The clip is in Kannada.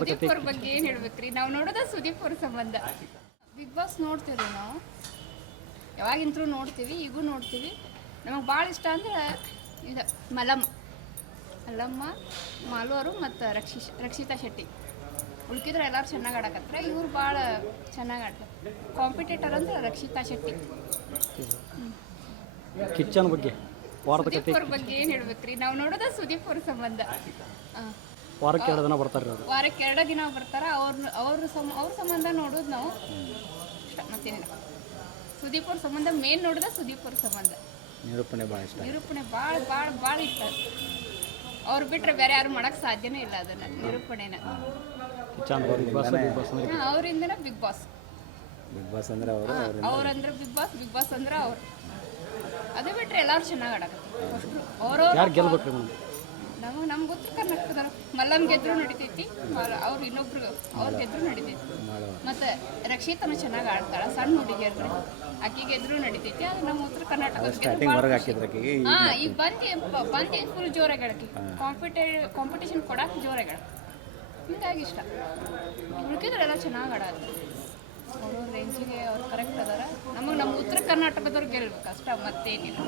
ಸುದೀಪ್ ಅವ್ರ ಬಗ್ಗೆ ಏನ್ ಹೇಳ್ಬೇಕ್ರಿ? ನಾವು ನೋಡೋದ ಸುದೀಪ್ ಅವ್ರ ಸಂಬಂಧ. ಬಿಗ್ ಬಾಸ್ ನೋಡ್ತೀವಿ ನಾವು. ಯಾವಾಗಿಂತರೂ ನೋಡ್ತೀವಿ ಈಗೂ ನೋಡ್ತೀವಿ. ನಮಗೆ ಭಾಳ ಇಷ್ಟ ಅಂದ್ರೆ ಇದು ಮಲಮ್ಮ ಮಲಮ್ಮ ಮಾಲು ಅವರು ಮತ್ತು ರಕ್ಷಿಶ್ ರಕ್ಷಿತಾ ಶೆಟ್ಟಿ. ಉಳ್ಕಿದ್ರೆ ಎಲ್ಲರೂ ಚೆನ್ನಾಗಿ ಆಡಕತ್ರ. ಇವ್ರು ಭಾಳ ಚೆನ್ನಾಗಿ ಆಡ್ತಾರೆ. ಕಾಂಪಿಟೇಟರ್ ಅಂದ್ರೆ ರಕ್ಷಿತಾ ಶೆಟ್ಟಿ. ಕಿಚನ್ ಬಗ್ಗೆ ಸುದೀಪ್ ಅವ್ರ ಬಗ್ಗೆ ಏನು ಹೇಳ್ಬೇಕ್ರಿ? ನಾವು ನೋಡೋದ ಸುದೀಪ್ ಅವ್ರ ಸಂಬಂಧ. ಹಾಂ. ವಾರಕ್ಕೆ ಎರಡು ದಿನ ಬರ್ತಾರೆ ಅವರು ವಾರಕ್ಕೆ ಎರಡು ದಿನ ಬರ್ತಾರ ಅವ್ರ ಅವ್ರ ಸಮ ಅವ್ರ ಸಂಬಂಧ ನೋಡೋದು ನಾವು. ಮತ್ತೇನಿಲ್ಲ. ಸುದೀಪ್ ಅವ್ರ ಸಂಬಂಧ ಮೇನ್ ನೋಡಿದ ಸುದೀಪ್ ಅವ್ರ ಸಂಬಂಧ. ನಿರೂಪಣೆ ಭಾಳ ಇಷ್ಟ. ನಿರೂಪಣೆ ಭಾಳ ಭಾಳ ಭಾಳ ಇಷ್ಟ. ಅವ್ರು ಬಿಟ್ರೆ ಬೇರೆ ಯಾರು ಮಾಡಕ್ಕೆ ಸಾಧ್ಯನೇ ಇಲ್ಲ ಅದನ್ನ ನಿರೂಪಣೆನ. ಅವರಿಂದನ ಬಿಗ್ ಬಾಸ್ ಬಿಗ್ ಬಾಸ್ ಅಂದ್ರೆ ಹಾ, ಅವರಿಂದನೇ ಬಿಗ್ ಬಾಸ್ ಬಿಗ್ ಬಾಸ್ ಅಂದ್ರೆ ಅವರು ಅವ್ರಂದ್ರೆ ಬಿಗ್ ಬಾಸ್ ಬಿಗ್ ಬಾಸ್ ಅಂದ್ರೆ ಅವ್ರು. ಅದು ಬಿಟ್ರೆ ಎಲ್ಲಾರು ಚೆನ್ನಾಗಿ ಆಡಕತ್ತಾರೆ. ಅವ್ರವ್ರು ಯಾರು ಗೆಲ್ಬೇಕ್ರಿ ಮೇಡಮ್ ನಮಗೆ ನಮ್ಗೆ ಉತ್ತರ ಕರ್ನಾಟಕದವ್ರು ಮಲ್ಲಮ್ ಗೆದ್ರು ನಡಿತೈತಿ ಅವ್ರು ಇನ್ನೊಬ್ರು ಅವ್ರ ಗೆದ್ರು ನಡಿತೈತಿ. ಮತ್ತೆ ರಕ್ಷಿತನು ಚೆನ್ನಾಗಿ ಆಡ್ತಾಳ ಸಣ್ಣ ಹುಡುಗಿಯರ್ರಿ ಆಕಿ ಗೆದ್ರು ನಡಿತೈತಿ ಅದು ನಮ್ಮ ಉತ್ತರ ಕರ್ನಾಟಕ ಹಾ ಈಗ ಬಂದು ಬಂದು ಫುಲ್ ಜೋರಾಗಿ ಕಾಂಪಿಟೇ ಕಾಂಪಿಟೇಷನ್ ಕೊಡಕ್ಕೆ ಜೋರಾಗಿ ಹೇಳ ಹಿಂಗಾಗಿ ಇಷ್ಟ. ಹುಡುಕಿದ್ರೆಲ್ಲ ಚೆನ್ನಾಗಿ ಆಡೋದು. ಅವ್ರವ್ರ ರೇಂಜಿಗೆ ಅವ್ರು ಕರೆಕ್ಟ್ ಅದಾರ. ನಮಗೆ ನಮ್ಮ ಉತ್ತರ ಕರ್ನಾಟಕದವ್ರು ಗೆಲ್ಬೇಕು ಅಷ್ಟ ಮತ್ತೇನಿಲ್ಲ.